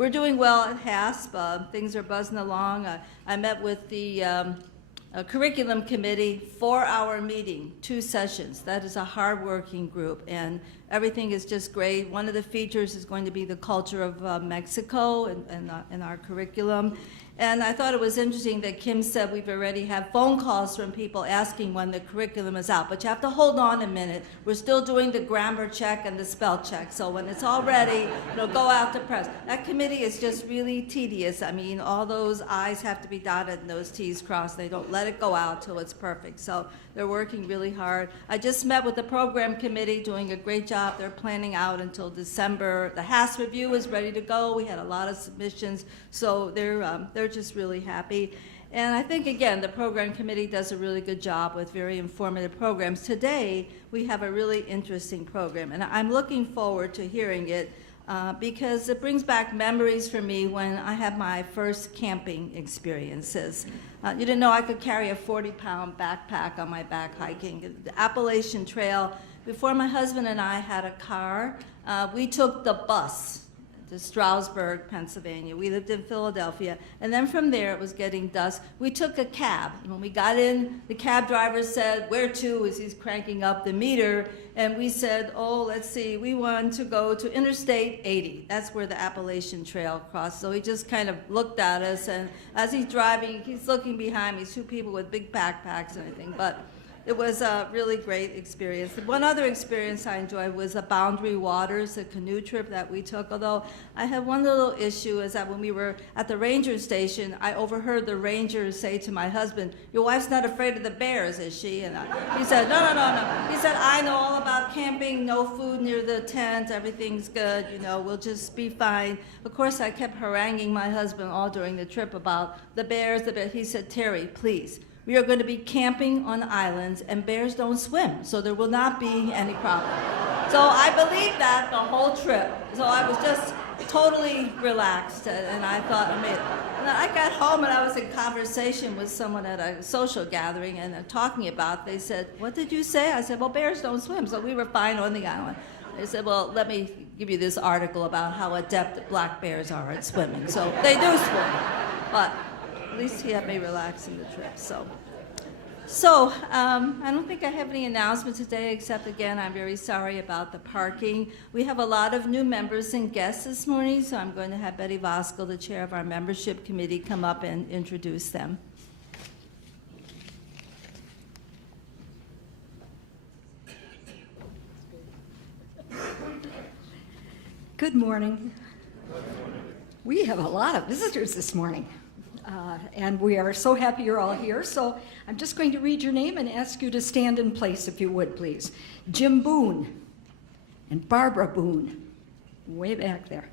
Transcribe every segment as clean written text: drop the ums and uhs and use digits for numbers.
we're doing well at HASP. Things are buzzing along. I met with the curriculum committee, 4-hour meeting, 2 sessions. That is a hard-working group, and everything is just great. One of the features is going to be the culture of Mexico in our curriculum. And I thought it was interesting that Kim said we've already had phone calls from people asking when the curriculum is out. But you have to hold on a minute. We're still doing the grammar check and the spell check. So when it's all ready, it'll go out to press. That committee is just really tedious. I mean, all those I's have to be dotted and those T's crossed. They don't let it go out till it's perfect. So they're working really hard. I just met with the program committee, doing a great job. They're planning out until December. The HASP review is ready to go. We had a lot of submissions. So they're just really happy. And I think, again, the program committee does a really good job with very informative programs. Today, we have a really interesting program, and I'm looking forward to hearing it because it brings back memories for me when I had my first camping experiences. You didn't know I could carry a 40-pound backpack on my back hiking. The Appalachian Trail, before my husband and I had a car, we took the bus to Stroudsburg, Pennsylvania. We lived in Philadelphia. And then from there, it was getting dusk. We took a cab. When we got in, the cab driver said, "Where to?" as he's cranking up the meter. And we said, "Oh, let's see, we want to go to Interstate 80. That's where the Appalachian Trail crosses. So he just kind of looked at us, and as he's driving, he's looking behind me, 2 people with big backpacks and everything. But it was a really great experience. One other experience I enjoyed was the Boundary Waters, the canoe trip that we took, although I had one little issue is that when we were at the ranger station, I overheard the ranger say to my husband, "Your wife's not afraid of the bears, is she?" And he said, no. He said, "I know all about camping, no food near the tent, everything's good, you know, we'll just be fine." Of course, I kept haranguing my husband all during the trip about the bears. He said, "Terry, please. We are going to be camping on islands, and bears don't swim, so there will not be any problem." So I believed that the whole trip. So I was just totally relaxed, and I thought, and then I got home, and I was in conversation with someone at a social gathering, and talking about, they said, "What did you say?" I said, "Well, bears don't swim," so we were fine on the island. They said, "Well, let me give you this article about how adept black bears are at swimming." So they do swim, but at least he had me relaxing the trip. So I don't think I have any announcements today, except, again, I'm very sorry about the parking. We have a lot of new members and guests this morning, so I'm going to have Betty Voskel, the chair of our membership committee, come up and introduce them. Good morning. We have a lot of visitors this morning. And we are so happy you're all here. So I'm just going to read your name and ask you to stand in place, if you would, please. Jim Boone and Barbara Boone, way back there.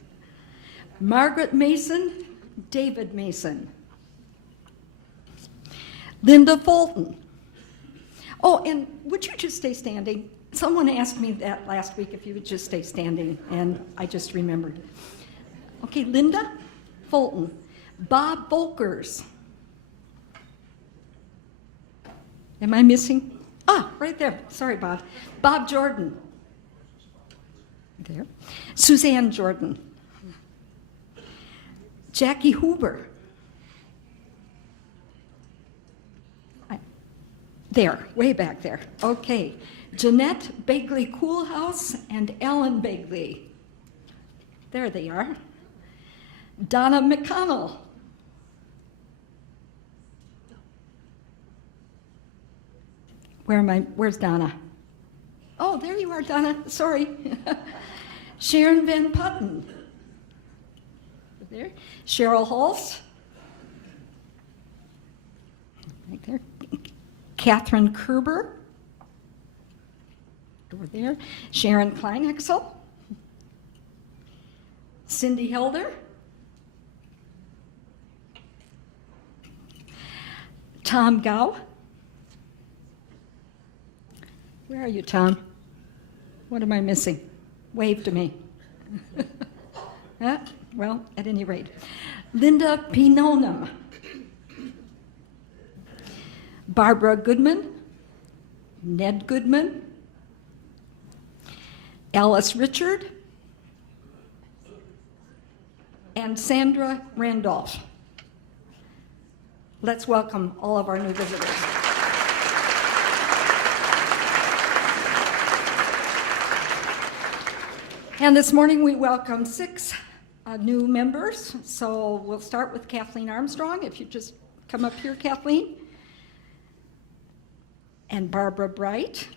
Margaret Mason, David Mason. Linda Fulton. Oh, and would you just stay standing? Someone asked me that last week, if you would just stay standing, and I just remembered. Okay, Linda Fulton. Bob Volkers. Am I missing? Ah, right there. Sorry, Bob. Bob Jordan. There. Suzanne Jordan. Jackie Huber. There, way back there. Okay. Jeanette Begley Coolhouse and Ellen Begley. There they are. Donna McConnell. Where's Donna? Oh, there you are, Donna. Sorry. Sharon Van Putten. There. Cheryl Hulse. Right there. Catherine Kerber. Over there. Sharon Kleinexel. Cindy Helder. Tom Gow. Where are you, Tom? What am I missing? Wave to me. Well, at any rate. Linda Pinonum. Barbara Goodman. Ned Goodman. Alice Richard. and Sandra Randolph. Let's welcome all of our new visitors. And this morning we welcome 6 new members. So we'll start with Kathleen Armstrong. If you just come up here, Kathleen. And Barbara Bright.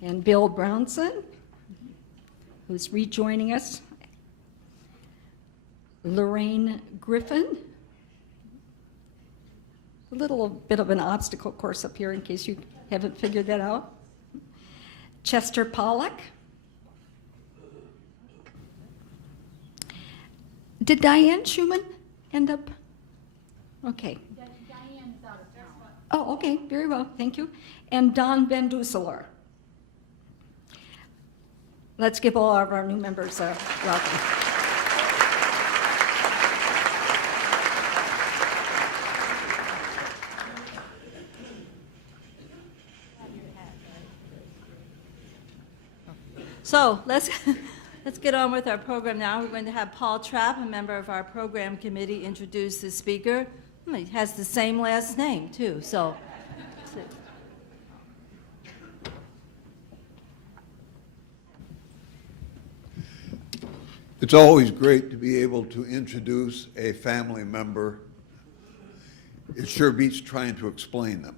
And Bill Brownson, who's rejoining us. Lorraine Griffin. A little bit of an obstacle course up here in case you haven't figured that out. Chester Pollock. Did Diane Schumann end up? Okay. Diane's out of town. Oh, okay, very well, thank you. And Don Van Dusseler. Let's give all of our new members a welcome. So let's get on with our program now. We're going to have Paul Trapp, a member of our program committee, introduce the speaker. He has the same last name, too, so. It's always great to be able to introduce a family member. It sure beats trying to explain them.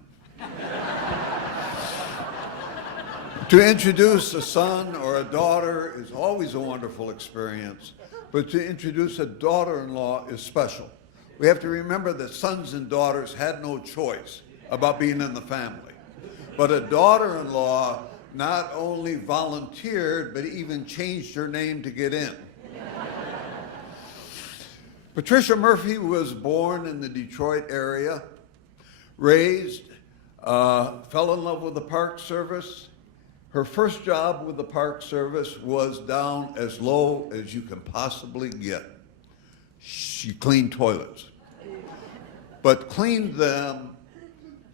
To introduce a son or a daughter is always a wonderful experience, but to introduce a daughter-in-law is special. We have to remember that sons and daughters had no choice about being in the family. But a daughter-in-law not only volunteered, but even changed her name to get in. Patricia Murphy was born in the Detroit area, raised, fell in love with the Park Service. Her first job with the Park Service was down as low as you can possibly get. She cleaned toilets, but cleaned them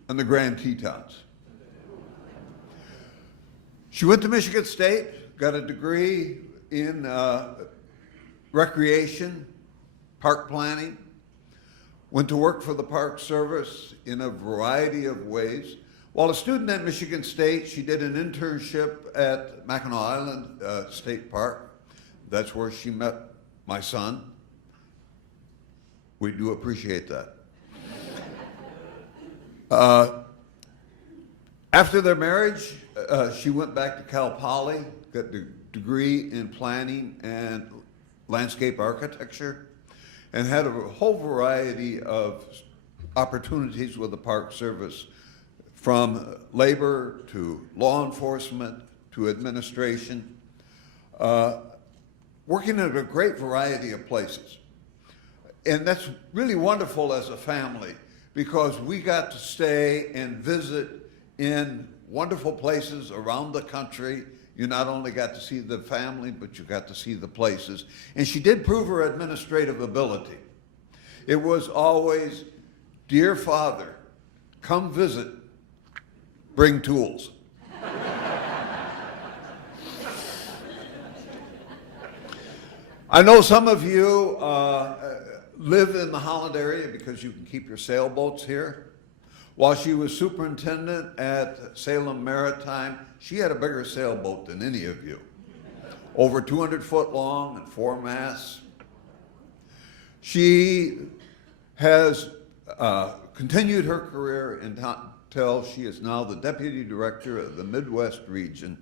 in the Grand Tetons. She went to Michigan State, got a degree in recreation, park planning, went to work for the Park Service in a variety of ways. While a student at Michigan State, she did an internship at Mackinac Island State Park. That's where she met my son. We do appreciate that. After their marriage, she went back to Cal Poly, got a degree in planning and landscape architecture, and had a whole variety of opportunities with the Park Service, from labor to law enforcement to administration, working at a great variety of places. And that's really wonderful as a family, because we got to stay and visit in wonderful places around the country. You not only got to see the family, but you got to see the places. And she did prove her administrative ability. It was always, dear Father, come visit, bring tools. I know some of you live in the Holland area because you can keep your sailboats here. While she was superintendent at Salem Maritime, she had a bigger sailboat than any of you. Over 200 foot long and 4 masts. She has continued her career until she is now the Deputy Director of the Midwest region.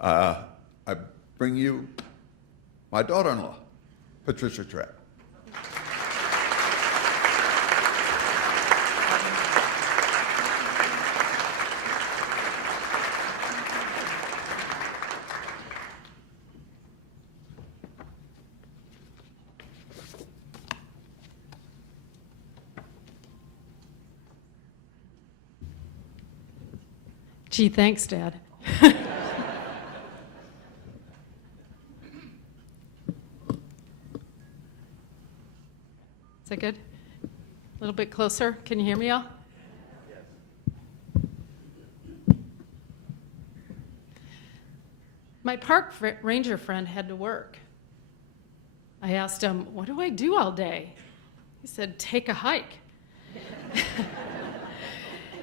I bring you my daughter-in-law, Patricia Trapp. Gee, thanks, Dad. Is that good? A little bit closer. Can you hear me all? Yes. My park ranger friend had to work. I asked him, "What do I do all day?" He said, "Take a hike."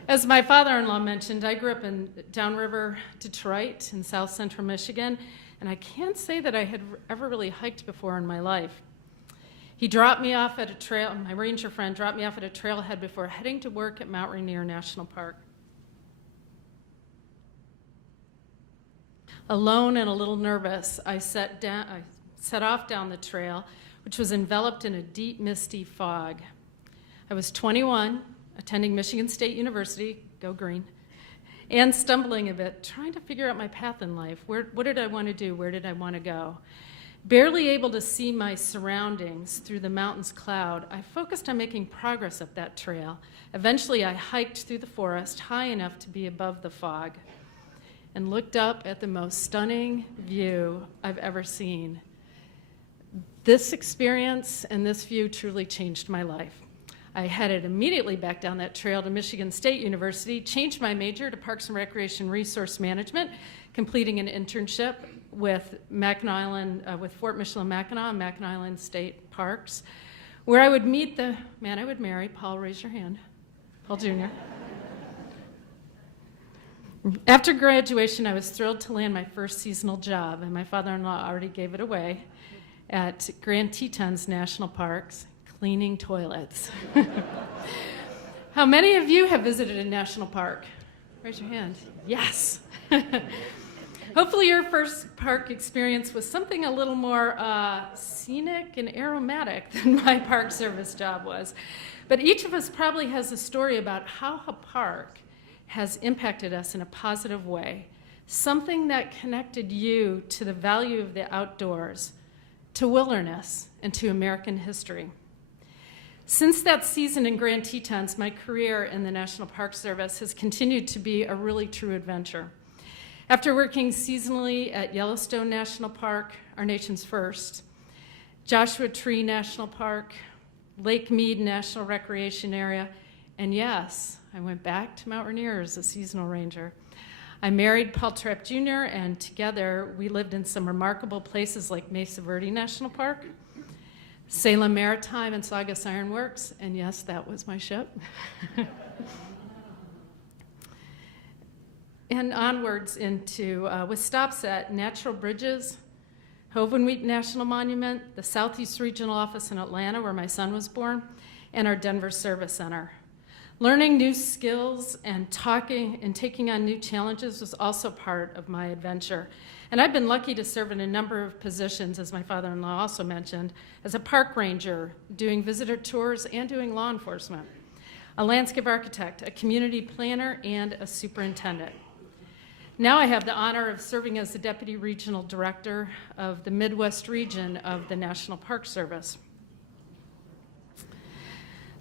As my father-in-law mentioned, I grew up in downriver Detroit in south central Michigan, and I can't say that I had ever really hiked before in my life. He dropped me off at a trail, my ranger friend dropped me off at a trailhead before heading to work at Mount Rainier National Park. Alone and a little nervous, I set off down the trail, which was enveloped in a deep, misty fog. I was 21, attending Michigan State University, go green, and stumbling a bit, trying to figure out my path in life. What did I want to do? Where did I want to go? Barely able to see my surroundings through the mountain's cloud, I focused on making progress up that trail. Eventually, I hiked through the forest high enough to be above the fog and looked up at the most stunning view I've ever seen. This experience and this view truly changed my life. I headed immediately back down that trail to Michigan State University, changed my major to Parks and Recreation Resource Management, completing an internship with with Fort Michelin-Mackinac and Mackinac Island State Parks, where I would meet the man I would marry. Paul, raise your hand. Paul Jr. After graduation, I was thrilled to land my first seasonal job, and my father-in-law already gave it away, at Grand Tetons National Parks, cleaning toilets. How many of you have visited a national park? Raise your hand. Yes. Hopefully your first park experience was something a little more scenic and aromatic than my Park Service job was. But each of us probably has a story about how a park has impacted us in a positive way, something that connected you to the value of the outdoors, to wilderness, and to American history. Since that season in Grand Tetons, my career in the National Park Service has continued to be a really true adventure. After working seasonally at Yellowstone National Park, our nation's first, Joshua Tree National Park, Lake Mead National Recreation Area, and yes, I went back to Mount Rainier as a seasonal ranger. I married Paul Trapp Jr., and together we lived in some remarkable places like Mesa Verde National Park, Salem Maritime and Saugus Iron Works, and yes, that was my ship. And onwards into, with stops at Natural Bridges, Hovenweep National Monument, the Southeast Regional Office in Atlanta, where my son was born, and our Denver Service Center. Learning new skills and taking on new challenges was also part of my adventure. And I've been lucky to serve in a number of positions, as my father-in-law also mentioned, as a park ranger, doing visitor tours and doing law enforcement, a landscape architect, a community planner, and a superintendent. Now I have the honor of serving as the Deputy Regional Director of the Midwest region of the National Park Service.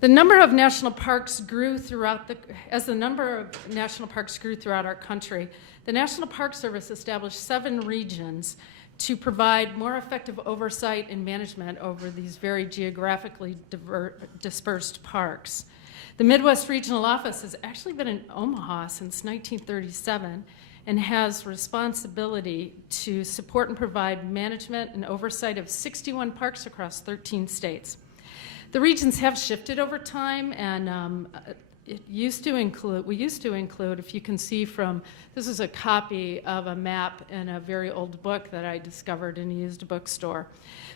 The number of national parks grew throughout as the number of national parks grew throughout our country, the National Park Service established 7 regions to provide more effective oversight and management over these very geographically dispersed parks. The Midwest Regional Office has actually been in Omaha since 1937 and has responsibility to support and provide management and oversight of 61 parks across 13 states. The regions have shifted over time, and we used to include, if you can see from, this is a copy of a map in a very old book that I discovered in a used bookstore.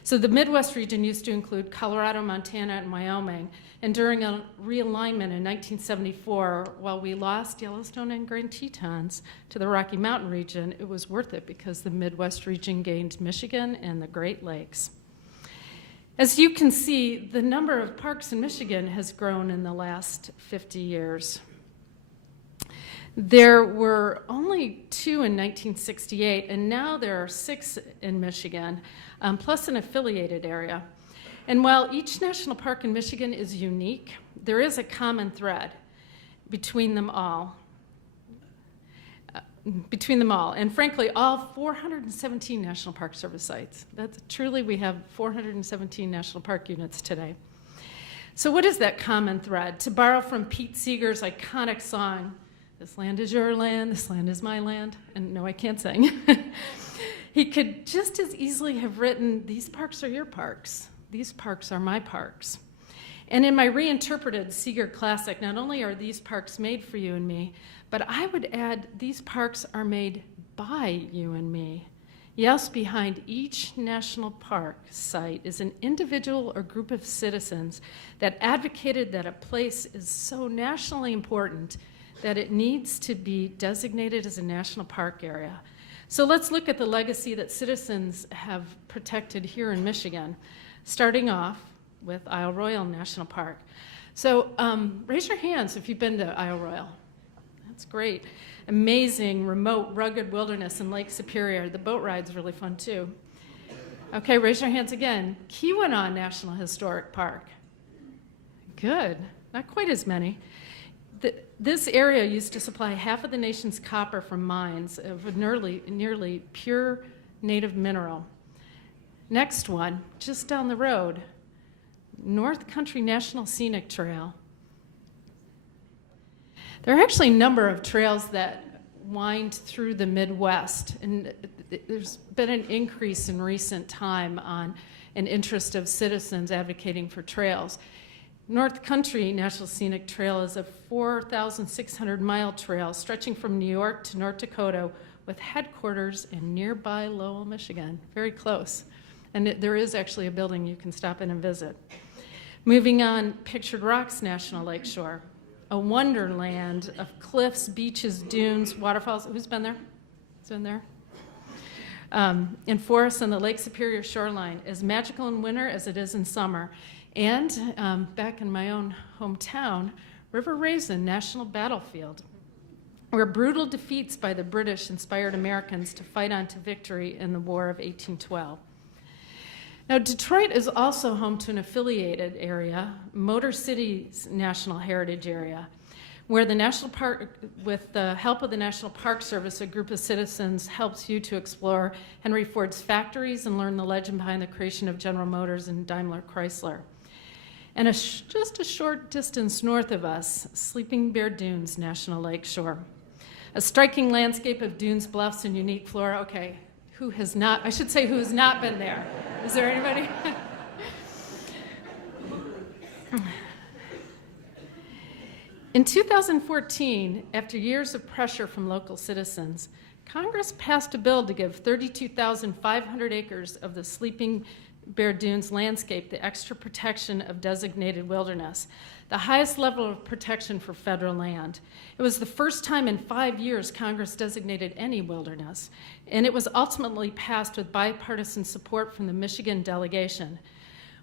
So the Midwest region used to include Colorado, Montana, and Wyoming. And during a realignment in 1974, while we lost Yellowstone and Grand Tetons to the Rocky Mountain region, it was worth it because the Midwest region gained Michigan and the Great Lakes. As you can see, the number of parks in Michigan has grown in the last 50 years. There were only 2 in 1968, and now there are 6 in Michigan, plus an affiliated area. And while each national park in Michigan is unique, there is a common thread between them all. And frankly, all 417 National Park Service sites. Truly, we have 417 national park units today. So what is that common thread? To borrow from Pete Seeger's iconic song, "This land is your land, this land is my land," and no, I can't sing. He could just as easily have written, these parks are your parks. These parks are my parks. And in my reinterpreted Seeger Classic, not only are these parks made for you and me, but I would add, these parks are made by you and me. Yes, behind each national park site is an individual or group of citizens that advocated that a place is so nationally important that it needs to be designated as a national park area. So let's look at the legacy that citizens have protected here in Michigan, starting off with Isle Royale National Park. So raise your hands if you've been to Isle Royale. That's great. Amazing, remote, rugged wilderness in Lake Superior. The boat ride's really fun too. Okay, raise your hands again. Keweenaw National Historic Park. Good, not quite as many. This area used to supply half of the nation's copper from mines of nearly pure native mineral. Next one, just down the road, North Country National Scenic Trail. There are actually a number of trails that wind through the Midwest, and there's been an increase in recent time on an interest of citizens advocating for trails. North Country National Scenic Trail is a 4,600-mile trail stretching from New York to North Dakota with headquarters in nearby Lowell, Michigan, very close. And there is actually a building you can stop in and visit. Moving on, Pictured Rocks National Lakeshore, a wonderland of cliffs, beaches, dunes, waterfalls. Who's been there? Who's been there? In forests on the Lake Superior shoreline, as magical in winter as it is in summer. And back in my own hometown, River Raisin National Battlefield, where brutal defeats by the British inspired Americans to fight on to victory in the War of 1812. Now, Detroit is also home to an affiliated area, Motor City's National Heritage Area, where the National Park, with the help of the National Park Service, a group of citizens helps you to explore Henry Ford's factories and learn the legend behind the creation of General Motors and Daimler Chrysler. And just a short distance north of us, Sleeping Bear Dunes National Lakeshore, a striking landscape of dunes, bluffs, and unique flora. Okay, who has not been there? Is there anybody? In 2014, after years of pressure from local citizens, Congress passed a bill to give 32,500 acres of the Sleeping Bear Dunes landscape the extra protection of designated wilderness, the highest level of protection for federal land. It was the first time in 5 years Congress designated any wilderness, and it was ultimately passed with bipartisan support from the Michigan delegation.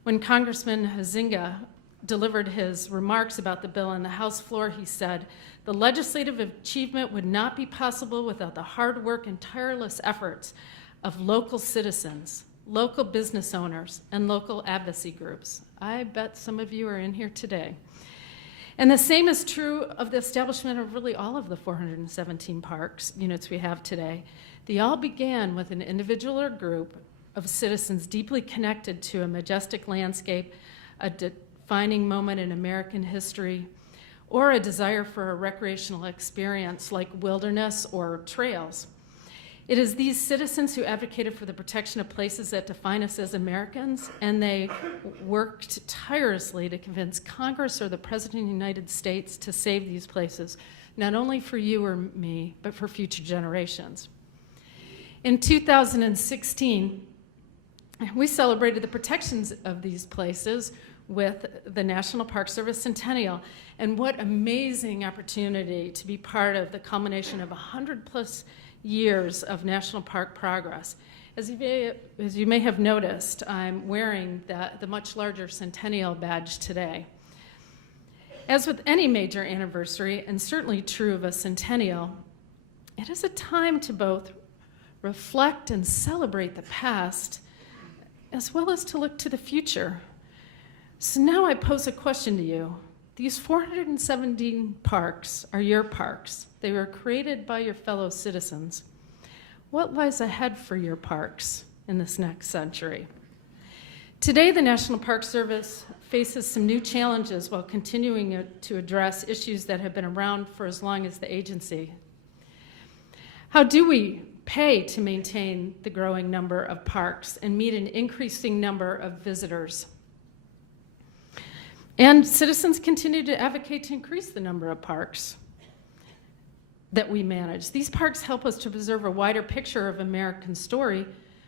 When Congressman Huizenga delivered his remarks about the bill on the House floor, he said, "The legislative achievement would not be possible without the hard work and tireless efforts of local citizens, local business owners, and local advocacy groups." I bet some of you are in here today. And the same is true of the establishment of really all of the 417 parks units we have today. They all began with an individual or group of citizens deeply connected to a majestic landscape, a defining moment in American history, or a desire for a recreational experience like wilderness or trails. It is these citizens who advocated for the protection of places that define us as Americans, and they worked tirelessly to convince Congress or the President of the United States to save these places, not only for you or me, but for future generations. In 2016, we celebrated the protections of these places with the National Park Service Centennial, and what amazing opportunity to be part of the culmination of 100+ years of national park progress. As you may have noticed, I'm wearing the much larger Centennial badge today. As with any major anniversary, and certainly true of a centennial, it is a time to both reflect and celebrate the past, as well as to look to the future. So now I pose a question to you. These 417 parks are your parks. They were created by your fellow citizens. What lies ahead for your parks in this next century? Today, the National Park Service faces some new challenges while continuing to address issues that have been around for as long as the agency. How do we pay to maintain the growing number of parks and meet an increasing number of visitors. And citizens continue to advocate to increase the number of parks that we manage. These parks help us to preserve a wider picture of American story,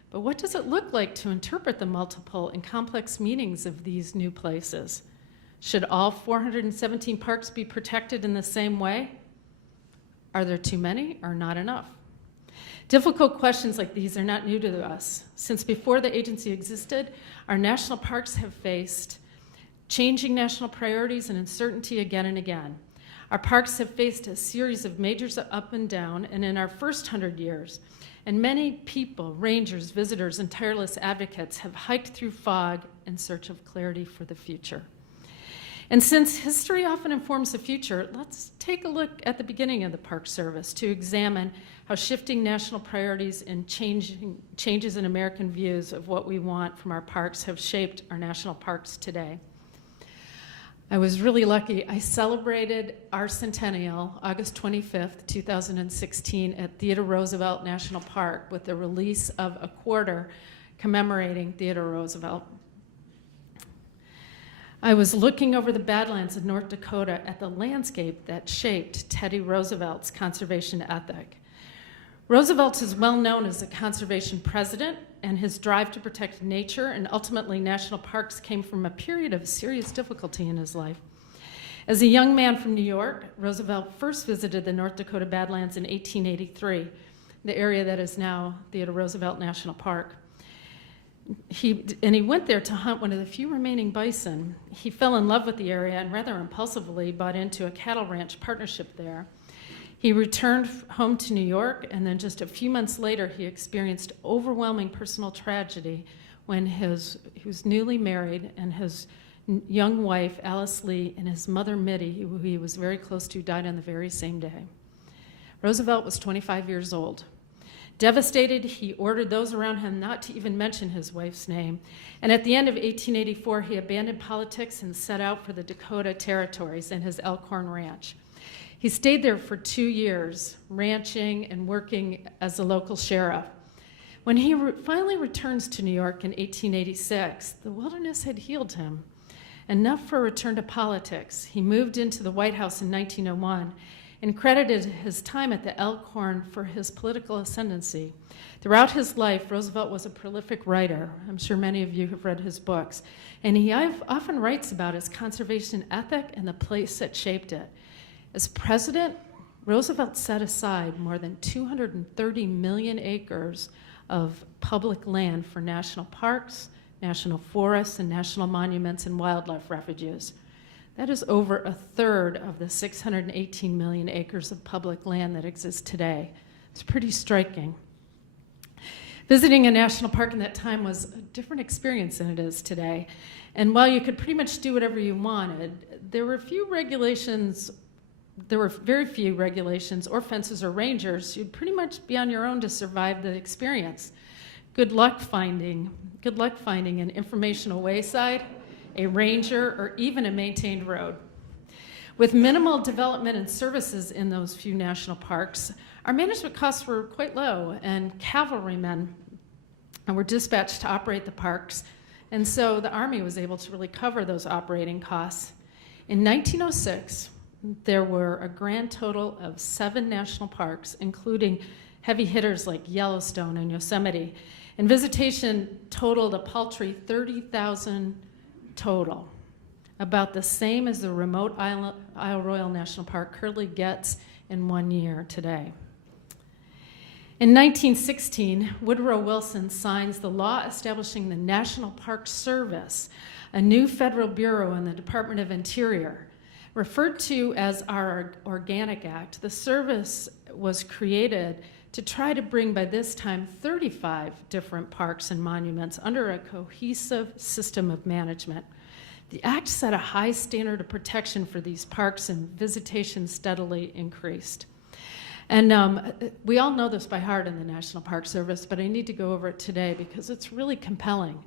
but what does it look like to interpret the multiple and complex meanings of these new places? Should all 417 parks be protected in the same way? Are there too many or not enough? Difficult questions like these are not new to us. Since before the agency existed, our national parks have faced changing national priorities and uncertainty again and again. Our parks have faced a series of majors up and down, and in our first 100 years, and many people, rangers, visitors, and tireless advocates have hiked through fog in search of clarity for the future. And since history often informs the future, let's take a look at the beginning of the Park Service to examine how shifting national priorities and changes in American views of what we want from our parks have shaped our national parks today. I was really lucky. I celebrated our centennial, August 25th, 2016, at Theodore Roosevelt National Park with the release of a quarter commemorating Theodore Roosevelt. I was looking over the Badlands of North Dakota at the landscape that shaped Teddy Roosevelt's conservation ethic. Roosevelt is well known as a conservation president, and his drive to protect nature and ultimately national parks came from a period of serious difficulty in his life. As a young man from New York, Roosevelt first visited the North Dakota Badlands in 1883, the area that is now Theodore Roosevelt National Park. He went there to hunt one of the few remaining bison. He fell in love with the area and rather impulsively bought into a cattle ranch partnership there. He returned home to New York, and then just a few months later, he experienced overwhelming personal tragedy when he was newly married, and his young wife, Alice Lee, and his mother, Mittie, who he was very close to, died on the very same day. Roosevelt was 25 years old. Devastated, he ordered those around him not to even mention his wife's name. And at the end of 1884, he abandoned politics and set out for the Dakota Territories and his Elkhorn Ranch. He stayed there for 2 years, ranching and working as a local sheriff. When he finally returns to New York in 1886, the wilderness had healed him, enough for a return to politics. He moved into the White House in 1901 and credited his time at the Elkhorn for his political ascendancy. Throughout his life, Roosevelt was a prolific writer. I'm sure many of you have read his books. And he often writes about his conservation ethic and the place that shaped it. As president, Roosevelt set aside more than 230 million acres of public land for national parks, national forests, and national monuments and wildlife refuges. That is over a third of the 618 million acres of public land that exists today. It's pretty striking. Visiting a national park in that time was a different experience than it is today. And while you could pretty much do whatever you wanted, there were very few regulations or fences or rangers. You'd pretty much be on your own to survive the experience. Good luck finding an informational wayside, a ranger, or even a maintained road. With minimal development and services in those few national parks, our management costs were quite low, and cavalrymen were dispatched to operate the parks, and so the Army was able to really cover those operating costs. In 1906, there were a grand total of 7 national parks, including heavy hitters like Yellowstone and Yosemite, and visitation totaled a paltry 30,000 total, about the same as the remote Isle Royale National Park currently gets in 1 year today. In 1916, Woodrow Wilson signs the law establishing the National Park Service, a new federal bureau in the Department of Interior. Referred to as our Organic Act, the service was created to try to bring, by this time, 35 different parks and monuments under a cohesive system of management. The act set a high standard of protection for these parks, and visitation steadily increased. And we all know this by heart in the National Park Service, but I need to go over it today because it's really compelling.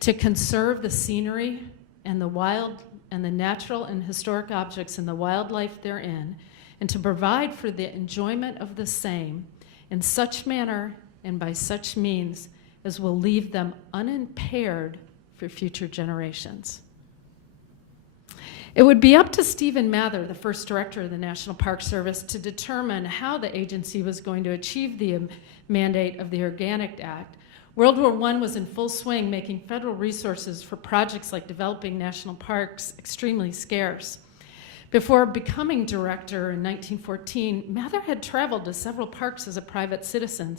To conserve the scenery and the wild and the natural and historic objects and the wildlife therein, and to provide for the enjoyment of the same, in such manner and by such means as will leave them unimpaired for future generations. It would be up to Stephen Mather, the first director of the National Park Service, to determine how the agency was going to achieve the mandate of the Organic Act. World War I was in full swing, making federal resources for projects like developing national parks extremely scarce. Before becoming director in 1914, Mather had traveled to several parks as a private citizen.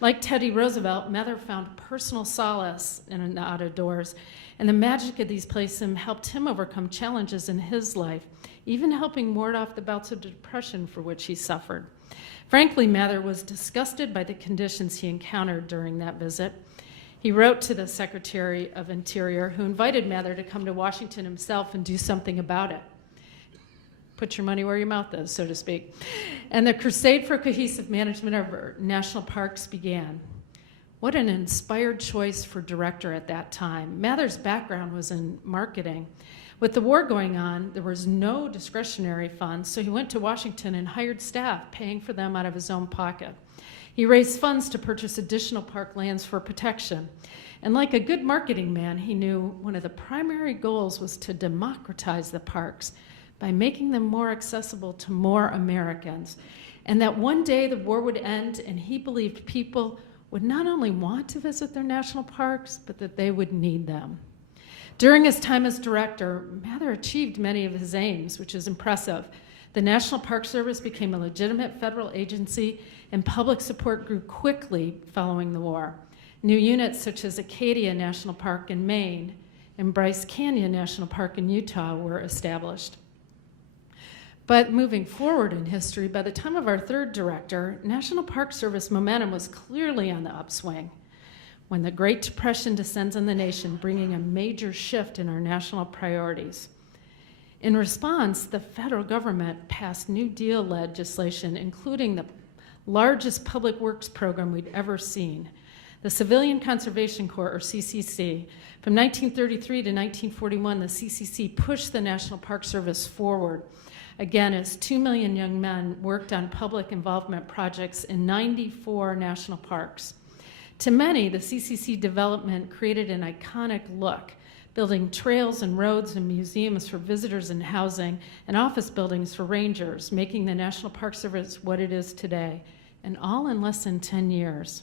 Like Teddy Roosevelt, Mather found personal solace in the outdoors, and the magic of these places helped him overcome challenges in his life, even helping ward off the bouts of depression for which he suffered. Frankly, Mather was disgusted by the conditions he encountered during that visit. He wrote to the Secretary of Interior, who invited Mather to come to Washington himself and do something about it. Put your money where your mouth is, so to speak. And the crusade for cohesive management of our national parks began. What an inspired choice for director at that time. Mather's background was in marketing. With the war going on, there was no discretionary funds, so he went to Washington and hired staff, paying for them out of his own pocket. He raised funds to purchase additional park lands for protection. And like a good marketing man, he knew one of the primary goals was to democratize the parks by making them more accessible to more Americans. And that one day the war would end, and he believed people would not only want to visit their national parks, but that they would need them. During his time as director, Mather achieved many of his aims, which is impressive. The National Park Service became a legitimate federal agency, and public support grew quickly following the war. New units such as Acadia National Park in Maine and Bryce Canyon National Park in Utah were established. But moving forward in history, by the time of our third director, National Park Service momentum was clearly on the upswing. When the Great Depression descends on the nation, bringing a major shift in our national priorities. In response, the federal government passed New Deal legislation, including the largest public works program we'd ever seen. The Civilian Conservation Corps, or CCC. From 1933 to 1941, the CCC pushed the National Park Service forward. Again, as 2 million young men worked on public involvement projects in 94 national parks. To many, the CCC development created an iconic look, building trails and roads and museums for visitors and housing, and office buildings for rangers, making the National Park Service what it is today, and all in less than 10 years.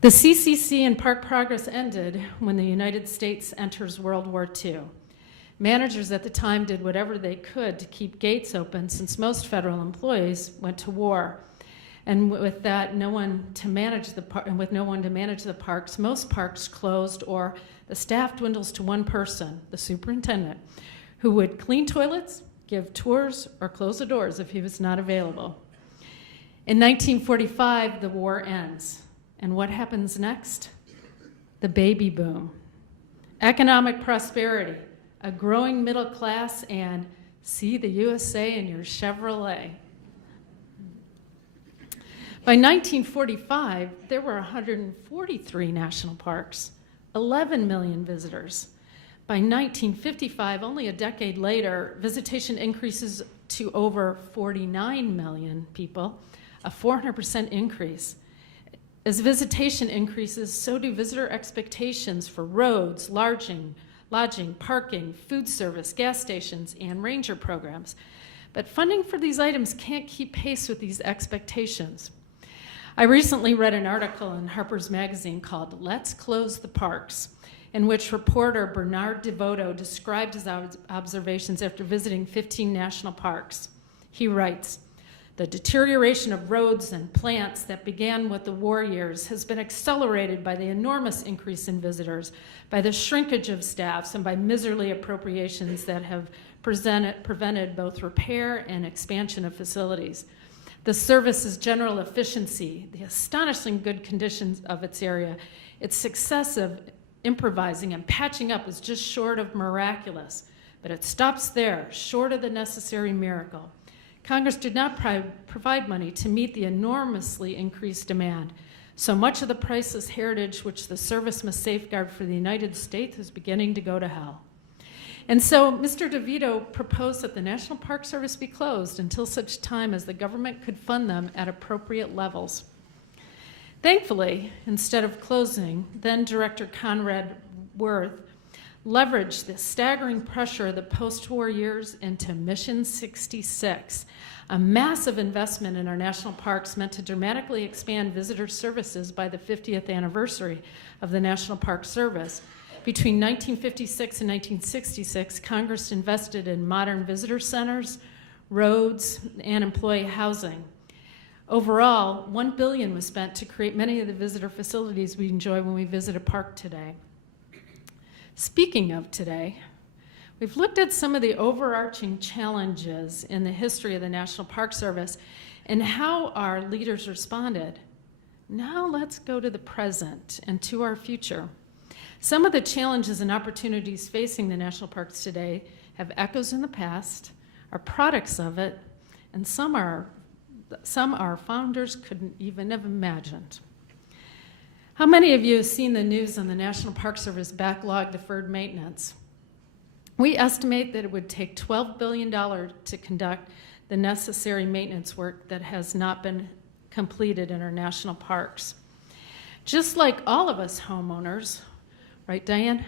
The CCC and Park Progress ended when the United States enters World War II. Managers at the time did whatever they could to keep gates open, since most federal employees went to war. And with that, no one to manage the parks, most parks closed, or the staff dwindles to one person, the superintendent, who would clean toilets, give tours, or close the doors if he was not available. In 1945, the war ends. And what happens next? The baby boom. Economic prosperity, a growing middle class, and see the USA in your Chevrolet. By 1945, there were 143 national parks, 11 million visitors. By 1955, only a decade later, visitation increases to over 49 million people, a 400% increase. As visitation increases, so do visitor expectations for roads, lodging, parking, food service, gas stations, and ranger programs. But funding for these items can't keep pace with these expectations. I recently read an article in Harpers Magazine called "Let's Close the Parks," in which reporter Bernard DeVoto described his observations after visiting 15 national parks. He writes, "The deterioration of roads and plants that began with the war years has been accelerated by the enormous increase in visitors, by the shrinkage of staffs, and by miserly appropriations that have prevented both repair and expansion of facilities. The service's general efficiency, the astonishing good conditions of its area, its successive improvising and patching up is just short of miraculous, but it stops there, short of the necessary miracle. Congress did not provide money to meet the enormously increased demand. So much of the priceless heritage which the service must safeguard for the United States is beginning to go to hell." And so Mr. DeVito proposed that the National Park Service be closed until such time as the government could fund them at appropriate levels. Thankfully, instead of closing, then Director Conrad Worth leveraged the staggering pressure of the post-war years into Mission 66, a massive investment in our national parks meant to dramatically expand visitor services by the 50th anniversary of the National Park Service. Between 1956 and 1966, Congress invested in modern visitor centers, roads, and employee housing. Overall, $1 billion was spent to create many of the visitor facilities we enjoy when we visit a park today. Speaking of today, we've looked at some of the overarching challenges in the history of the National Park Service and how our leaders responded. Now let's go to the present and to our future. Some of the challenges and opportunities facing the national parks today have echoes in the past, are products of it, and some our founders couldn't even have imagined. How many of you have seen the news on the National Park Service backlog deferred maintenance? We estimate that it would take $12 billion to conduct the necessary maintenance work that has not been completed in our national parks. Just like all of us homeowners, right, Diane?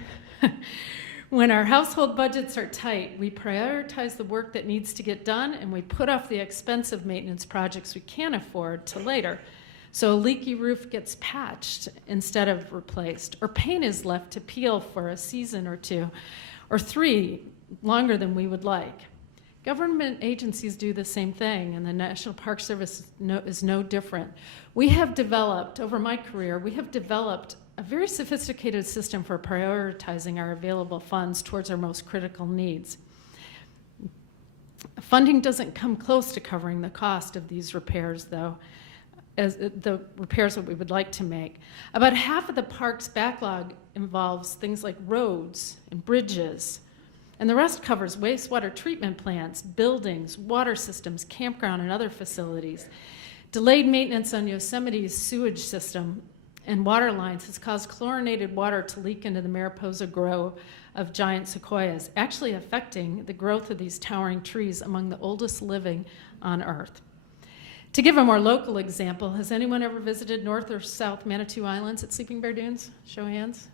When our household budgets are tight, we prioritize the work that needs to get done and we put off the expensive maintenance projects we can't afford to later. So a leaky roof gets patched instead of replaced, or paint is left to peel for a season or two, or 3, longer than we would like. Government agencies do the same thing, and the National Park Service is no different. We have developed, over my career, we have developed a very sophisticated system for prioritizing our available funds towards our most critical needs. Funding doesn't come close to covering the cost of these repairs, though, as the repairs that we would like to make. About half of the park's backlog involves things like roads and bridges, and the rest covers wastewater treatment plants, buildings, water systems, campground, and other facilities. Delayed maintenance on Yosemite's sewage system and water lines has caused chlorinated water to leak into the Mariposa Grove of giant sequoias, actually affecting the growth of these towering trees among the oldest living on Earth. To give a more local example, has anyone ever visited North or South Manitou Islands at Sleeping Bear Dunes? Show of hands.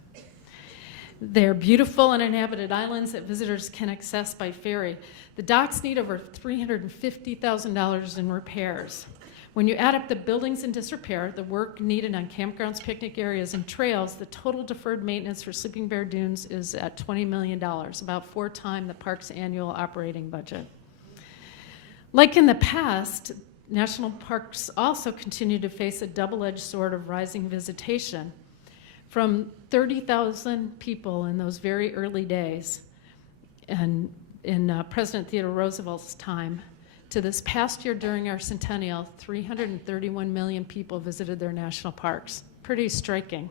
They're beautiful uninhabited islands that visitors can access by ferry. The docks need over $350,000 in repairs. When you add up the buildings in disrepair, the work needed on campgrounds, picnic areas, and trails, the total deferred maintenance for Sleeping Bear Dunes is at $20 million, about 4 times the park's annual operating budget. Like in the past, national parks also continue to face a double-edged sword of rising visitation. From 30,000 people in those very early days, and in President Theodore Roosevelt's time, to this past year during our centennial, 331 million people visited their national parks. Pretty striking.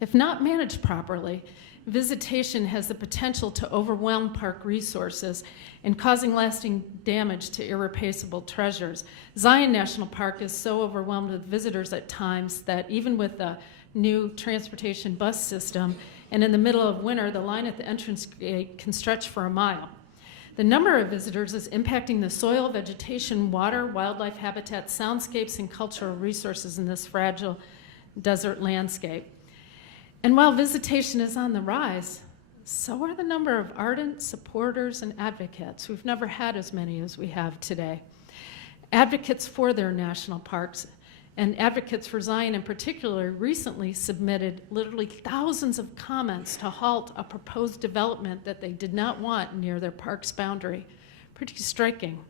If not managed properly, visitation has the potential to overwhelm park resources and causing lasting damage to irreplaceable treasures. Zion National Park is so overwhelmed with visitors at times that even with the new transportation bus system and in the middle of winter, the line at the entrance gate can stretch for a mile. The number of visitors is impacting the soil, vegetation, water, wildlife habitat, soundscapes, and cultural resources in this fragile desert landscape. And while visitation is on the rise, so are the number of ardent supporters and advocates. We've never had as many as we have today. Advocates for their national parks and advocates for Zion in particular recently submitted literally thousands of comments to halt a proposed development that they did not want near their park's boundary. Pretty striking.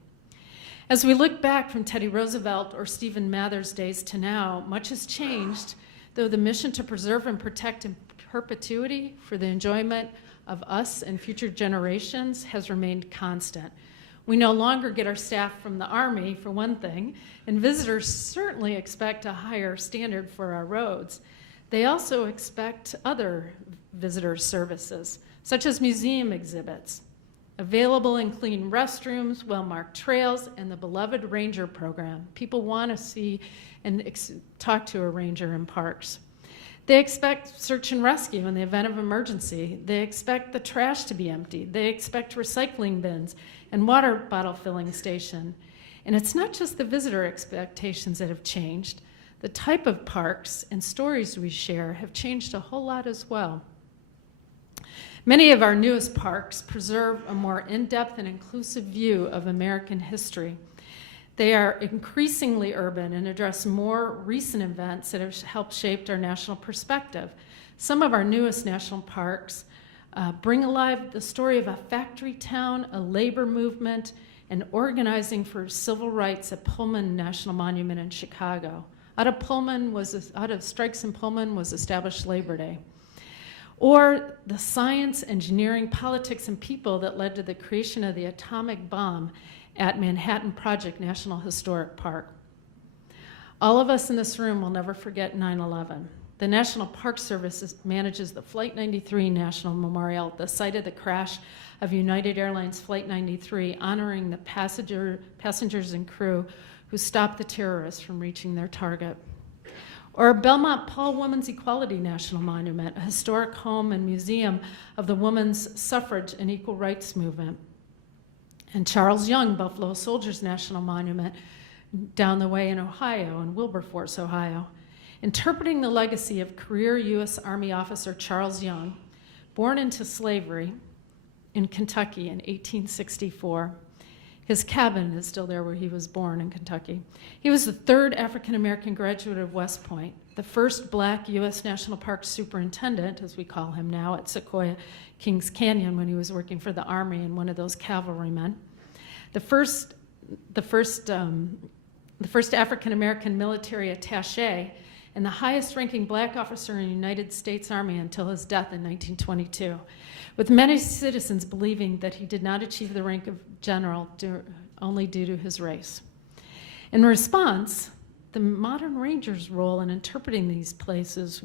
As we look back from Teddy Roosevelt or Stephen Mather's days to now, much has changed, though the mission to preserve and protect in perpetuity for the enjoyment of us and future generations has remained constant. We no longer get our staff from the Army, for one thing, and visitors certainly expect a higher standard for our roads. They also expect other visitor services, such as museum exhibits, available and clean restrooms, well-marked trails, and the beloved ranger program. People want to see and talk to a ranger in parks. They expect search and rescue in the event of emergency. They expect the trash to be emptied. They expect recycling bins and water bottle filling station. And it's not just the visitor expectations that have changed. The type of parks and stories we share have changed a whole lot as well. Many of our newest parks preserve a more in-depth and inclusive view of American history. They are increasingly urban and address more recent events that have helped shape our national perspective. Some of our newest national parks bring alive the story of a factory town, a labor movement, and organizing for civil rights at Pullman National Monument in Chicago. Out of strikes in Pullman was established Labor Day. Or the science, engineering, politics, and people that led to the creation of the atomic bomb at Manhattan Project National Historic Park. All of us in this room will never forget 9/11. The National Park Service manages the Flight 93 National Memorial, the site of the crash of United Airlines Flight 93, honoring the passengers and crew who stopped the terrorists from reaching their target. Or Belmont Paul Women's Equality National Monument, a historic home and museum of the women's suffrage and equal rights movement. And Charles Young Buffalo Soldiers National Monument down the way in Ohio, in Wilberforce, Ohio, interpreting the legacy of career U.S. Army officer Charles Young, born into slavery in Kentucky in 1864. His cabin is still there where he was born in Kentucky. He was the third African-American graduate of West Point, the first black U.S. National Park superintendent, as we call him now, at Sequoia Kings Canyon when he was working for the Army and one of those cavalrymen. The first African-American military attaché and the highest-ranking black officer in the United States Army until his death in 1922, with many citizens believing that he did not achieve the rank of general only due to his race. In response, the modern ranger's role in interpreting these places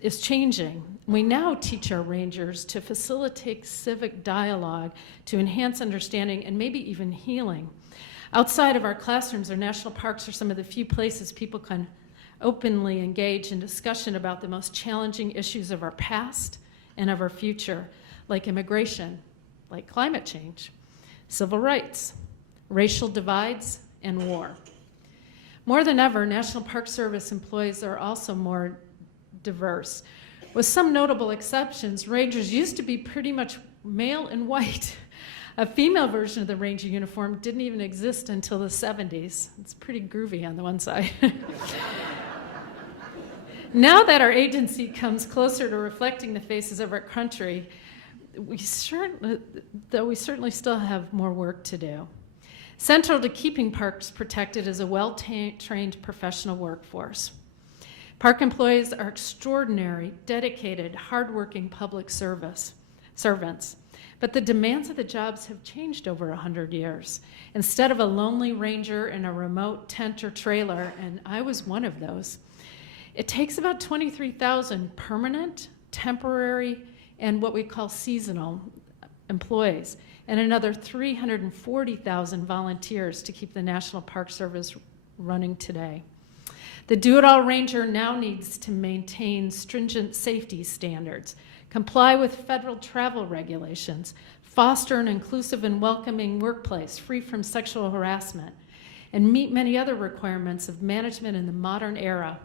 is changing. We now teach our rangers to facilitate civic dialogue, to enhance understanding, and maybe even healing. Outside of our classrooms, our national parks are some of the few places people can openly engage in discussion about the most challenging issues of our past and of our future, like immigration, like climate change, civil rights, racial divides, and war. More than ever, National Park Service employees are also more diverse. With some notable exceptions, rangers used to be pretty much male and white. A female version of the ranger uniform didn't even exist until the 70s. It's pretty groovy on the one side. Now that our agency comes closer to reflecting the faces of our country, we certainly still have more work to do. Central to keeping parks protected is a well-trained professional workforce. Park employees are extraordinary, dedicated, hardworking public servants. But the demands of the jobs have changed over 100 years. Instead of a lonely ranger in a remote tent or trailer, and I was one of those, it takes about 23,000 permanent, temporary, and what we call seasonal employees, and another 340,000 volunteers to keep the National Park Service running today. The do-it-all ranger now needs to maintain stringent safety standards, comply with federal travel regulations, foster an inclusive and welcoming workplace free from sexual harassment, and meet many other requirements of management in the modern era.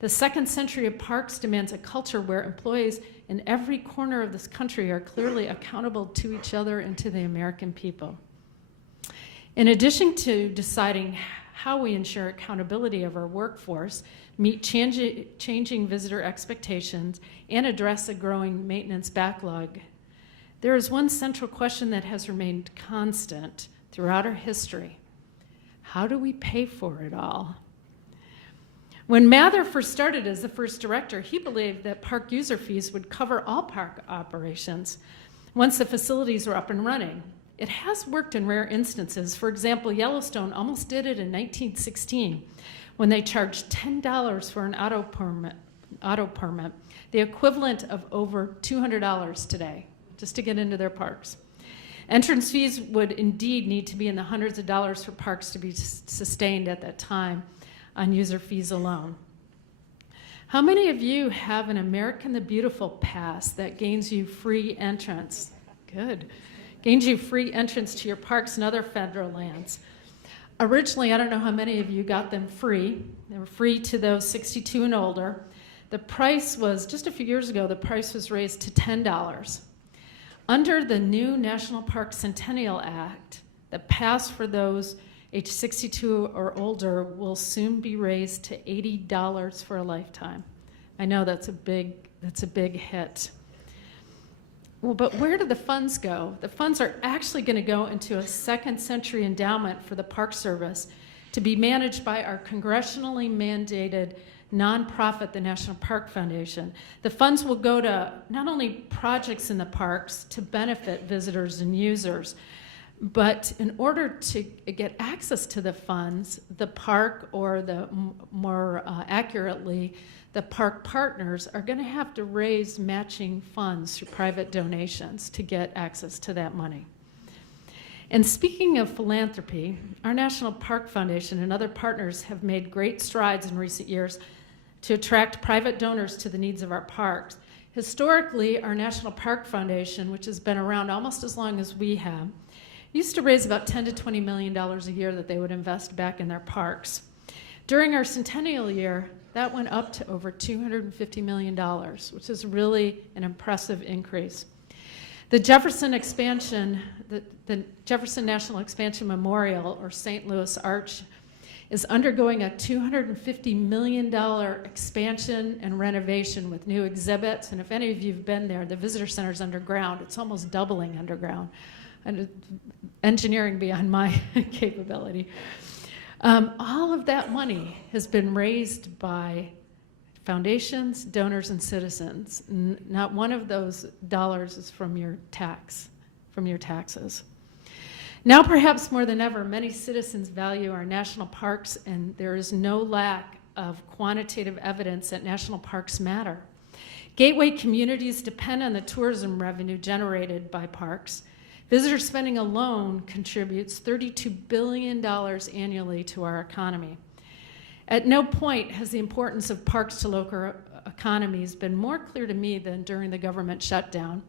The second century of parks demands a culture where employees in every corner of this country are clearly accountable to each other and to the American people. In addition to deciding how we ensure accountability of our workforce, meet changing visitor expectations, and address a growing maintenance backlog, there is one central question that has remained constant throughout our history. How do we pay for it all? When Mather first started as the first director, he believed that park user fees would cover all park operations once the facilities were up and running. It has worked in rare instances. For example, Yellowstone almost did it in 1916 when they charged $10 for an auto permit, the equivalent of over $200 today, just to get into their parks. Entrance fees would indeed need to be in the hundreds of dollars for parks to be sustained at that time on user fees alone. How many of you have an American the Beautiful pass that gains you free entrance? Good. Gains you free entrance to your parks and other federal lands. Originally, I don't know how many of you got them free. They were free to those 62 and older. The price was, just a few years ago, the price was raised to $10. Under the new National Park Centennial Act, the pass for those age 62 or older will soon be raised to $80 for a lifetime. I know that's a big hit. Well, but where do the funds go? The funds are actually going to go into a second century endowment for the Park Service to be managed by our congressionally mandated nonprofit, the National Park Foundation. The funds will go to not only projects in the parks to benefit visitors and users, but in order to get access to the funds, the park, or the more accurately, the park partners are going to have to raise matching funds through private donations to get access to that money. And speaking of philanthropy, our National Park Foundation and other partners have made great strides in recent years to attract private donors to the needs of our parks. Historically, our National Park Foundation, which has been around almost as long as we have, used to raise about $10 to $20 million a year that they would invest back in their parks. During our centennial year, that went up to over $250 million, which is really an impressive increase. The Jefferson expansion, the Jefferson National Expansion Memorial, or St. Louis Arch, is undergoing a $250 million expansion and renovation with new exhibits. And if any of you have been there, the visitor center is underground. It's almost doubling underground. And engineering beyond my capability. All of that money has been raised by foundations, donors, and citizens. Not one of those dollars is from your taxes. Now, perhaps more than ever, many citizens value our national parks, and there is no lack of quantitative evidence that national parks matter. Gateway communities depend on the tourism revenue generated by parks. Visitor spending alone contributes $32 billion annually to our economy. At no point has the importance of parks to local economies been more clear to me than during the government shutdown.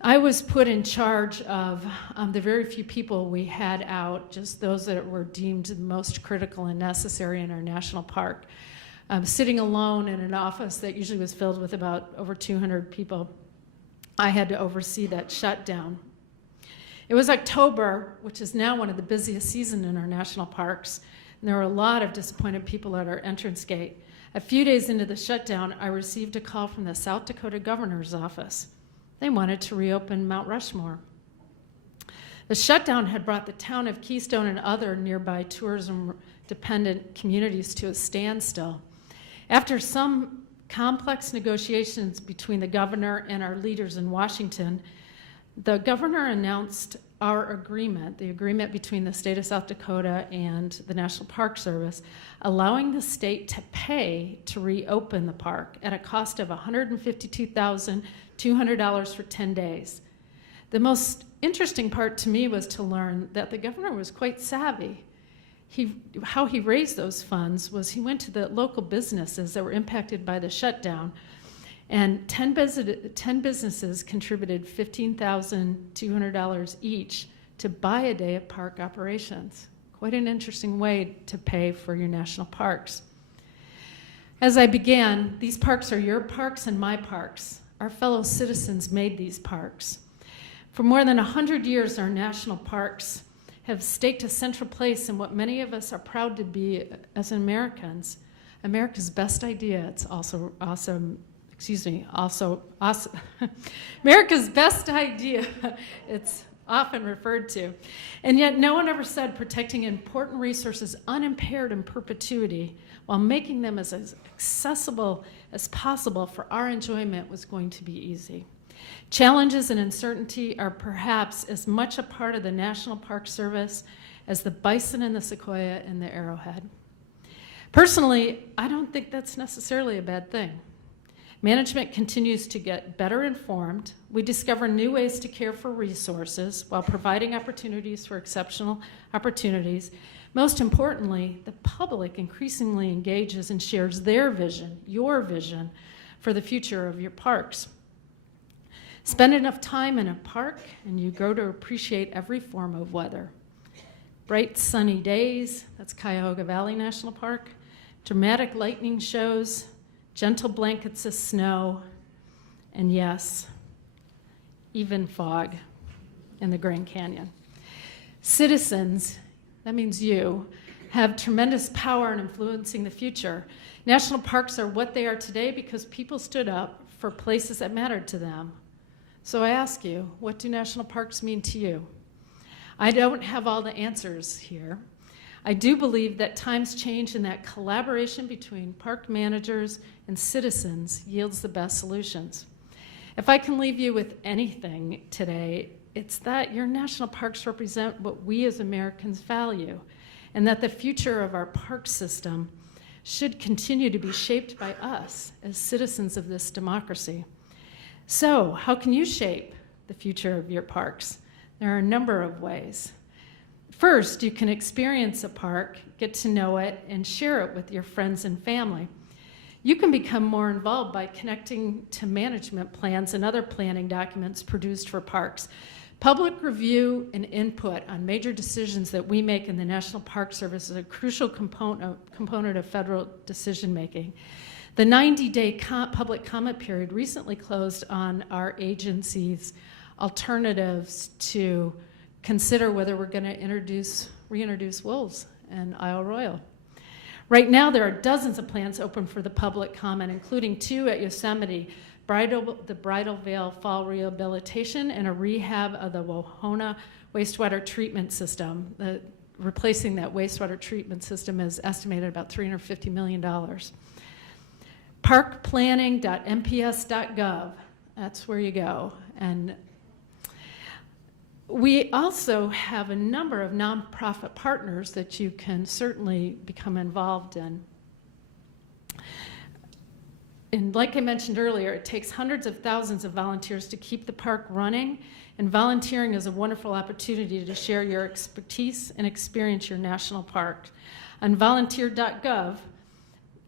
I was put in charge of the very few people we had out, just those that were deemed most critical and necessary in our national park. Sitting alone in an office that usually was filled with about over 200 people, I had to oversee that shutdown. It was October, which is now one of the busiest seasons in our national parks, and there were a lot of disappointed people at our entrance gate. A few days into the shutdown, I received a call from the South Dakota governor's office. They wanted to reopen Mount Rushmore. The shutdown had brought the town of Keystone and other nearby tourism-dependent communities to a standstill. After some complex negotiations between the governor and our leaders in Washington, the governor announced our agreement, the agreement between the state of South Dakota and the National Park Service, allowing the state to pay to reopen the park at a cost of $152,200 for 10 days. The most interesting part to me was to learn that the governor was quite savvy. How he raised those funds was he went to the local businesses that were impacted by the shutdown, and 10 businesses contributed $15,200 each to buy a day of park operations. Quite an interesting way to pay for your national parks. As I began, these parks are your parks and my parks. Our fellow citizens made these parks. For more than 100 years, our national parks have staked a central place in what many of us are proud to be as Americans. America's best idea. It's also awesome. America's best idea, it's often referred to. And yet no one ever said protecting important resources unimpaired in perpetuity while making them as accessible as possible for our enjoyment was going to be easy. Challenges and uncertainty are perhaps as much a part of the National Park Service as the bison and the sequoia and the arrowhead. Personally, I don't think that's necessarily a bad thing. Management continues to get better informed. We discover new ways to care for resources while providing opportunities for exceptional opportunities. Most importantly, the public increasingly engages and shares their vision, your vision, for the future of your parks. Spend enough time in a park and you grow to appreciate every form of weather. Bright sunny days, that's Cuyahoga Valley National Park, dramatic lightning shows, gentle blankets of snow, and yes, even fog in the Grand Canyon. Citizens, that means you, have tremendous power in influencing the future. National parks are what they are today because people stood up for places that mattered to them. So I ask you, what do national parks mean to you? I don't have all the answers here. I do believe that times change and that collaboration between park managers and citizens yields the best solutions. If I can leave you with anything today, it's that your national parks represent what we as Americans value, and that the future of our park system should continue to be shaped by us as citizens of this democracy. So, how can you shape the future of your parks? There are a number of ways. First, you can experience a park, get to know it, and share it with your friends and family. You can become more involved by connecting to management plans and other planning documents produced for parks. Public review and input on major decisions that we make in the National Park Service is a crucial component of federal decision making. The 90-day public comment period recently closed on our agency's alternatives to consider whether we're going to reintroduce wolves in Isle Royale. Right now, there are dozens of plans open for the public comment, including 2 at Yosemite, the Bridal Veil Fall Rehabilitation and a rehab of the Wahona wastewater treatment system. Replacing that wastewater treatment system is estimated about $350 million. Parkplanning.mps.gov, that's where you go. And we also have a number of nonprofit partners that you can certainly become involved in. And like I mentioned earlier, it takes hundreds of thousands of volunteers to keep the park running, and volunteering is a wonderful opportunity to share your expertise and experience your national park. On volunteer.gov,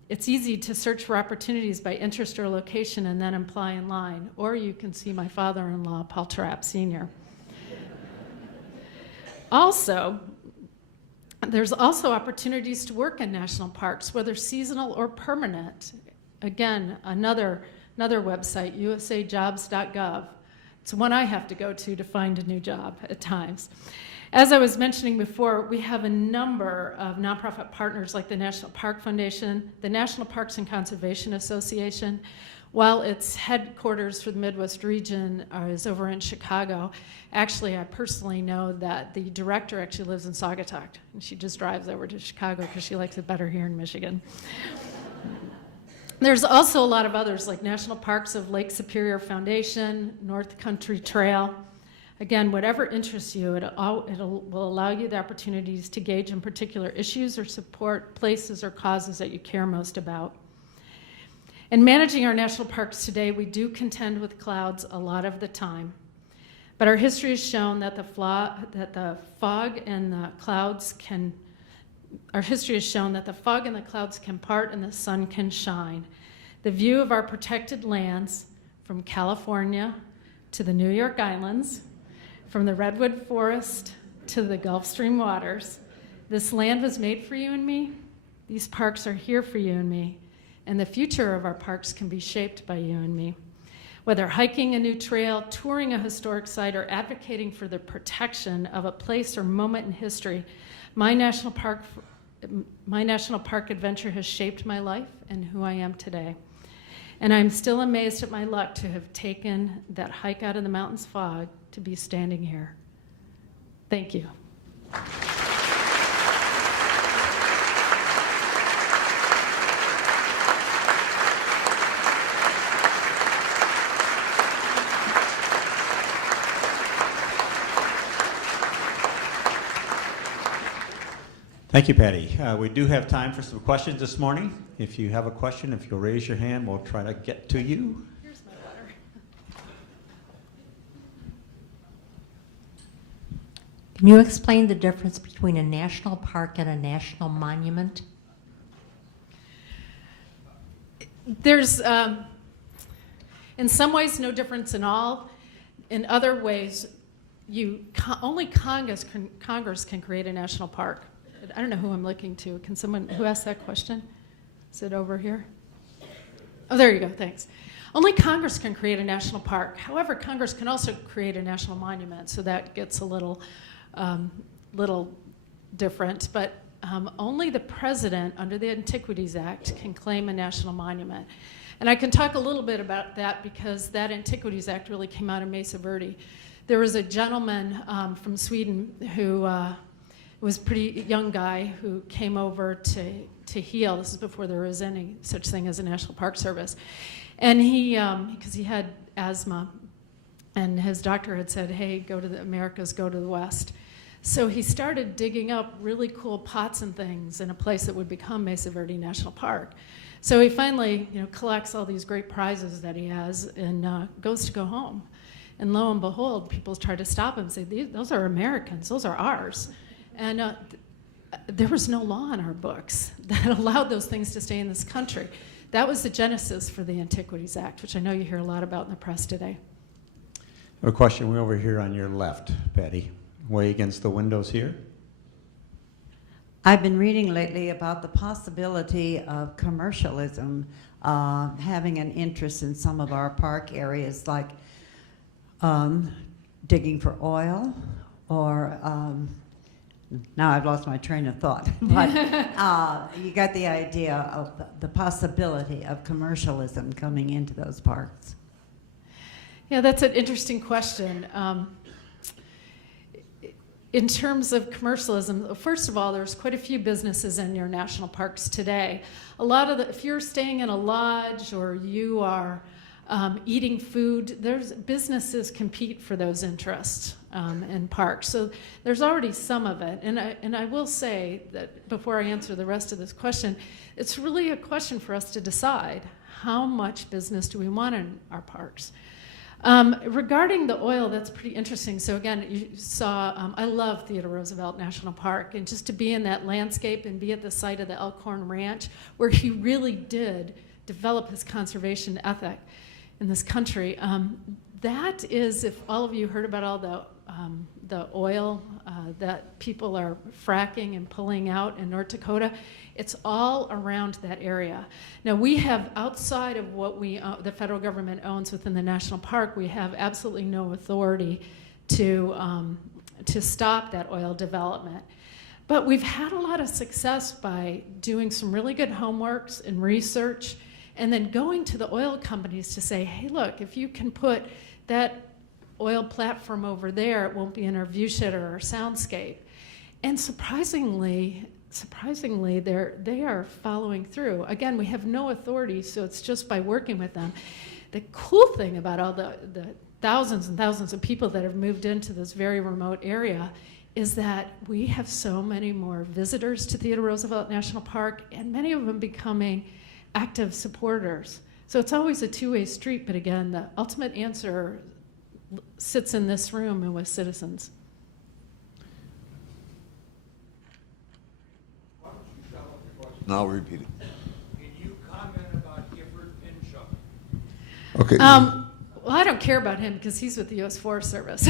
it's easy to search for opportunities by interest or location and then apply in line, or you can see my father-in-law, Paul Trapp Sr. Also, there's also opportunities to work in national parks, whether seasonal or permanent. Again, another website, usajobs.gov. It's one I have to go to find a new job at times. As I was mentioning before, we have a number of nonprofit partners like the National Park Foundation, the National Parks and Conservation Association. While its headquarters for the Midwest region is over in Chicago, actually I personally know that the director actually lives in Saugatuck, and she just drives over to Chicago because she likes it better here in Michigan. There's also a lot of others like National Parks of Lake Superior Foundation, North Country Trail. Again, whatever interests you, it will allow you the opportunities to gauge in particular issues or support places or causes that you care most about. In managing our national parks today, we do contend with clouds a lot of the time. But our history has shown that the fog and the clouds can part and the sun can shine. The view of our protected lands from California to the New York Islands, from the Redwood Forest to the Gulf Stream waters, this land was made for you and me. These parks are here for you and me. And the future of our parks can be shaped by you and me. Whether hiking a new trail, touring a historic site, or advocating for the protection of a place or moment in history, my national park adventure has shaped my life and who I am today. And I'm still amazed at my luck to have taken that hike out of the mountains fog to be standing here. Thank you. Thank you, Patty. We do have time for some questions this morning. If you have a question, if you'll raise your hand, we'll try to get to you. Here's my water. Can you explain the difference between a national park and a national monument? There's, in some ways, no difference in all. In other ways, only Congress can create a national park. I don't know who I'm looking to. Can someone, who asked that question? Is it over here? Oh, there you go, thanks. Only Congress can create a national park. However, Congress can also create a national monument, so that gets a little different. But only the president, under the Antiquities Act, can claim a national monument. And I can talk a little bit about that because that Antiquities Act really came out of Mesa Verde. There was a gentleman from Sweden who was a pretty young guy who came over to heal. This is before there was any such thing as a National Park Service. And he, because he had asthma, and his doctor had said, hey, go to the Americas, go to the West. So he started digging up really cool pots and things in a place that would become Mesa Verde National Park. So he finally, collects all these great prizes that he has and goes to go home. And lo and behold, people try to stop him and say, those are Americans, those are ours. And there was no law in our books that allowed those things to stay in this country. That was the genesis for the Antiquities Act, which I know you hear a lot about in the press today. A question way over here on your left, Patty, way against the windows here. I've been reading lately about the possibility of commercialism having an interest in some of our park areas, like digging for oil, or now I've lost my train of thought, but you got the idea of the possibility of commercialism coming into those parks. Yeah, that's an interesting question. In terms of commercialism, first of all, there's quite a few businesses in your national parks today. A lot of if you're staying in a lodge or you are eating food, businesses compete for those interests in parks. So there's already some of it. And I will say that before I answer the rest of this question, it's really a question for us to decide how much business do we want in our parks. Regarding the oil, that's pretty interesting. So again, you saw, I love Theodore Roosevelt National Park, and just to be in that landscape and be at the site of the Elkhorn Ranch, where he really did develop his conservation ethic in this country. That is, if all of you heard about all the oil that people are fracking and pulling out in North Dakota, it's all around that area. Now we have, outside of what the federal government owns within the national park, we have absolutely no authority to stop that oil development. But we've had a lot of success by doing some really good homeworks and research, and then going to the oil companies to say, hey, look, if you can put that oil platform over there, it won't be in our view shed or our soundscape. And surprisingly, they are following through. Again, we have no authority, so it's just by working with them. The cool thing about all the thousands and thousands of people that have moved into this very remote area is that we have so many more visitors to Theodore Roosevelt National Park, and many of them becoming active supporters. So it's always a two-way street, but again, the ultimate answer sits in this room and with citizens. Now I'll repeat it. Can you comment about Gifford Pinchot? Okay. Well, I don't care about him because he's with the U.S. Forest Service.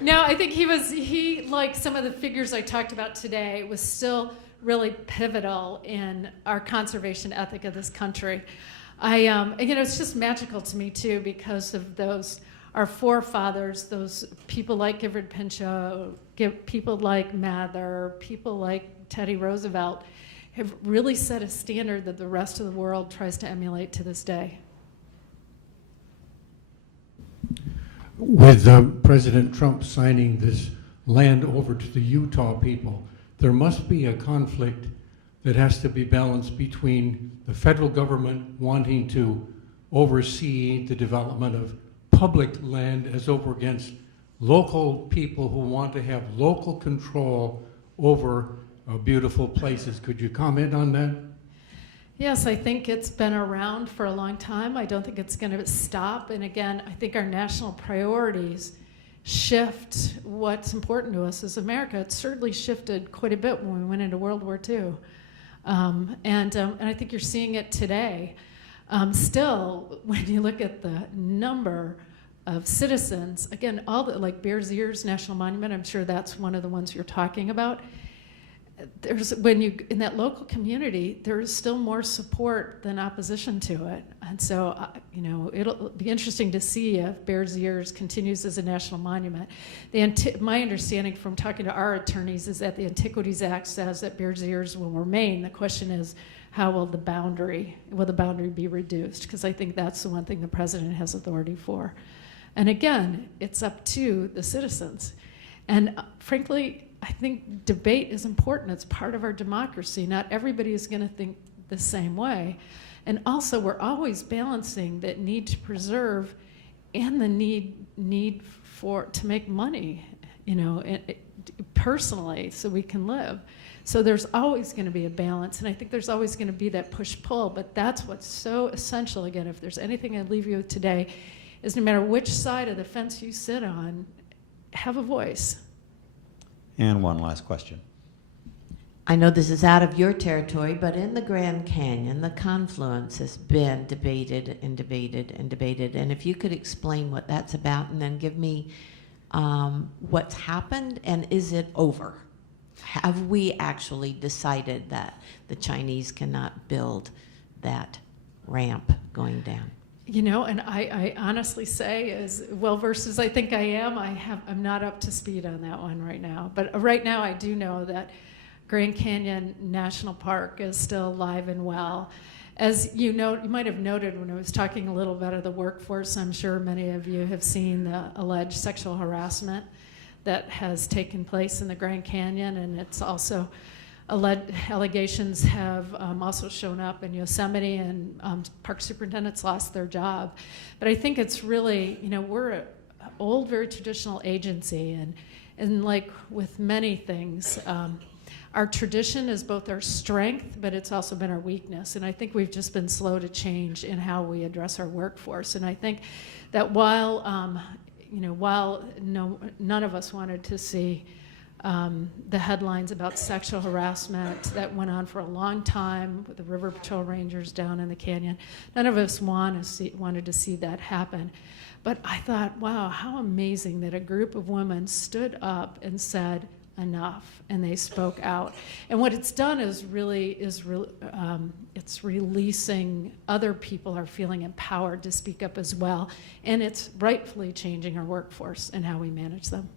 No, I think he, like some of the figures I talked about today, was still really pivotal in our conservation ethic of this country. It's just magical to me too, because of our forefathers, those people like Gifford Pinchot, people like Mather, people like Teddy Roosevelt, have really set a standard that the rest of the world tries to emulate to this day. With President Trump signing this land over to the Utah people, there must be a conflict that has to be balanced between the federal government wanting to oversee the development of public land as over against local people who want to have local control over beautiful places. Could you comment on that? Yes, I think it's been around for a long time. I don't think it's going to stop. And again, I think our national priorities shift what's important to us as America. It certainly shifted quite a bit when we went into World War II. And I think you're seeing it today. Still, when you look at the number of citizens, again, all the, like Bears Ears National Monument, I'm sure that's one of the ones you're talking about. In that local community, there is still more support than opposition to it. And so, it'll be interesting to see if Bears Ears continues as a national monument. My understanding from talking to our attorneys is that the Antiquities Act says that Bears Ears will remain. The question is, how will the boundary be reduced? Because I think that's the one thing the president has authority for. And again, it's up to the citizens. And frankly, I think debate is important. It's part of our democracy. Not everybody is going to think the same way. And also, we're always balancing that need to preserve and the need to make money, personally, so we can live. So there's always going to be a balance, and I think there's always going to be that push-pull, but that's what's so essential. Again, if there's anything I leave you with today, is no matter which side of the fence you sit on, have a voice. And one last question. I know this is out of your territory, but in the Grand Canyon, the confluence has been debated and debated and debated. And if you could explain what that's about and then give me what's happened, and is it over? Have we actually decided that the Chinese cannot build that ramp going down? And I honestly say, as well versed as I think I am, I'm not up to speed on that one right now. But right now I do know that Grand Canyon National Park is still alive and well. As you might have noted when I was talking a little bit of the workforce, I'm sure many of you have seen the alleged sexual harassment that has taken place in the Grand Canyon, and it's also allegations have also shown up in Yosemite, and park superintendents lost their job. But I think it's really, we're an old, very traditional agency, and like with many things, our tradition is both our strength, but it's also been our weakness. And I think we've just been slow to change in how we address our workforce. And I think that while none of us wanted to see the headlines about sexual harassment that went on for a long time with the River Patrol Rangers down in the canyon, none of us wanted to see that happen. But I thought, wow, how amazing that a group of women stood up and said, enough, and they spoke out. And what it's done is it's releasing other people are feeling empowered to speak up as well, and it's rightfully changing our workforce and how we manage them.